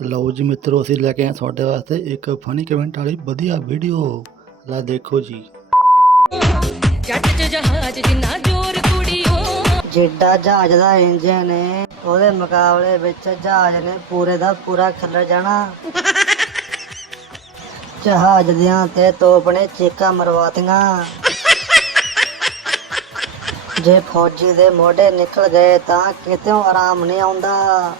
ਲਓ ਜੀ ਮਿੱਤਰੋ ਅਸੀਂ ਲੈ ਕੇ ਆਏ ਤੁਹਾਡੇ ਵਾਸਤੇ ਇੱਕ ਫਨੀ ਕਮੈਂਟ ਵਾਲੀ ਵਧੀਆ ਵੀਡੀਓ ਲੈ ਦੇਖੋ ਜੀ। ਜੱਟ ਚ ਜਹਾਜ਼ ਜਿੰਨਾ ਜ਼ੋਰ ਕੁੜੀਓ ਜਿੱਡਾ ਜਹਾਜ਼ ਦਾ ਇੰਜਨ ਹੈ ਉਹਦੇ ਮੁਕਾਬਲੇ ਵਿੱਚ ਜਹਾਜ਼ ਨੇ ਪੂਰੇ ਦਾ ਪੂਰਾ ਖੱਲਰ ਜਾਣਾ। ਜਹਾਜ਼ ਦੀਆਂ ਤੇ ਤੋਪ ਨੇ ਚੀਕਾਂ ਮਰਵਾਤੀਆਂ। ਜੇ ਫੌਜੀ ਦੇ ਮੋਢੇ ਨਿਕਲ ਗਏ ਤਾਂ ਕਿਤੇੋਂ ਆਰਾਮ ਨਹੀਂ ਆਉਂਦਾ?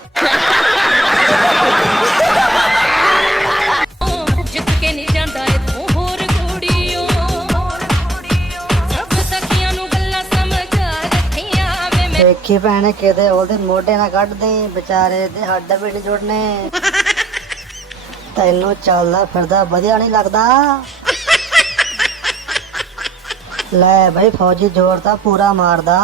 ਨਹੀਂ ਦੇਖੀ ਭੈਣੇ ਕਿਤੇ ਉਹਦੇ ਮੋਢੇ ਨਾ ਕੱਢ ਦੇ ਵਿਚਾਰੇ ਦੇ ਹੱਡ ਵੀ ਨੀ ਜੁੜਨੇ। ਤੈਨੂੰ ਚੱਲਦਾ ਫਿਰਦਾ ਵਧੀਆ ਨਹੀਂ ਲੱਗਦਾ। ਲੈ ਬਈ ਫੌਜੀ ਜ਼ੋਰ ਤਾਂ ਪੂਰਾ ਮਾਰਦਾ।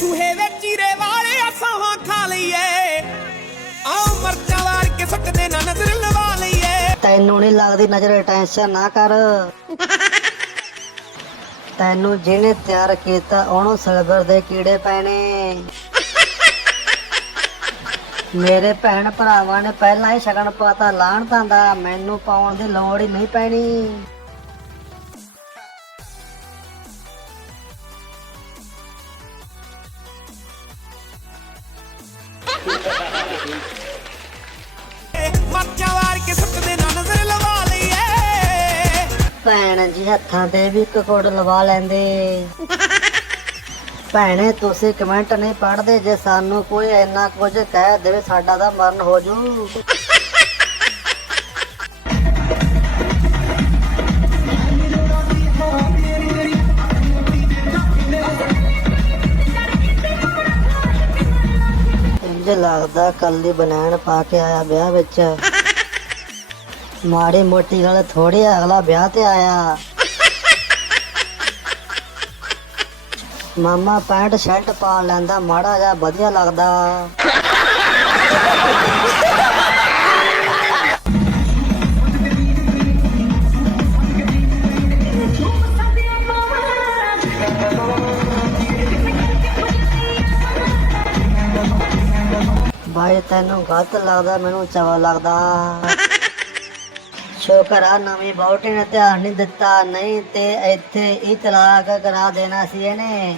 ਸੂਹੇ ਵਿੱਚ ਚੀਰੇ ਵਾਲੇ ਅਸਾਂ ਖਾ ਲਈਏ। ਆਓ ਮਰਚਾਂ ਵਾਰ ਕੇ ਸੁੱਟਦੇ ਨਾ ਨਜ਼ਰ ਲਵਾ ਲਈਏ। ਤੈਨੂੰ ਨਹੀਂ ਲੱਗਦੀ ਨਜ਼ਰ ਟੈਨਸ਼ਨ ਨਾ ਕਰ। ਤੈਨੂੰ ਜਿਹਨੇ ਤਿਆਰ ਕੀਤਾ ਉਹਨੂੰ ਸਿਲਵਰ ਦੇ ਕੀੜੇ ਪੈਣੇ। ਮੇਰੇ ਭੈਣ ਭਰਾਵਾਂ ਨੇ ਪਹਿਲਾਂ ਹੀ ਸ਼ਗਨ ਪਾਤਾ ਲਾਣ ਤਾਂ ਦਾ ਮੈਨੂੰ ਪਾਉਣ ਦੀ ਲੋੜ ਹੀ ਨਹੀਂ ਪੈਣੀ। ਮਰਚਾਂ ਵਾਰ ਕੇ ਸੁੱਟਦੇ ਨਾ ਨਜ਼ਰ ਲਵਾ ਲਈਏ ਭੈਣ ਜੀ, ਹੱਥਾਂ ਤੇ ਵੀ ਕਕੋੜ ਲਵਾ ਲੈਂਦੇ। ਭੈਣੇ, ਤੁਸੀਂ ਕਮੈਂਟ ਨਹੀਂ ਪੜ੍ਹਦੇ ਜੇ ਸਾਨੂੰ ਕੋਈ ਇੰਨਾ ਕੁਝ ਕਹਿ ਦੇਵੇ, ਸਾਡਾ ਤਾਂ ਮਰਨ ਹੋ ਜੂ। ਇੰਜ ਲੱਗਦਾ ਕੱਲੀ ਬਨਾਨ ਪਾ ਕੇ ਆਇਆ ਵਿਆਹ ਵਿੱਚ। ਮਾੜੀ ਮੋਟੀ ਗੱਲ ਥੋੜੀ ਅਗਲਾ ਵਿਆਹ ਤੇ ਆਇਆ। ਮਾਮਾ ਪੈਂਟ ਸ਼ਰਟ ਪਾ ਲੈਂਦਾ, ਮਾੜਾ ਜਿਹਾ ਵਧੀਆ ਲੱਗਦਾ। ਬਾਈ, ਤੈਨੂੰ ਗਲਤ ਲੱਗਦਾ, ਮੈਨੂੰ ਚਵਾ ਲੱਗਦਾ। ਸ਼ੁਕਰ ਆ ਨਵੀਂ ਬੌਟੀ ਨੇ ਧਿਆਨ ਨਹੀਂ ਦਿੱਤਾ, ਨਹੀਂ ਤੇ ਇੱਥੇ ਹੀ ਤਲਾਕ ਕਰਾ ਦੇਣਾ ਸੀ ਇਹਨੇ।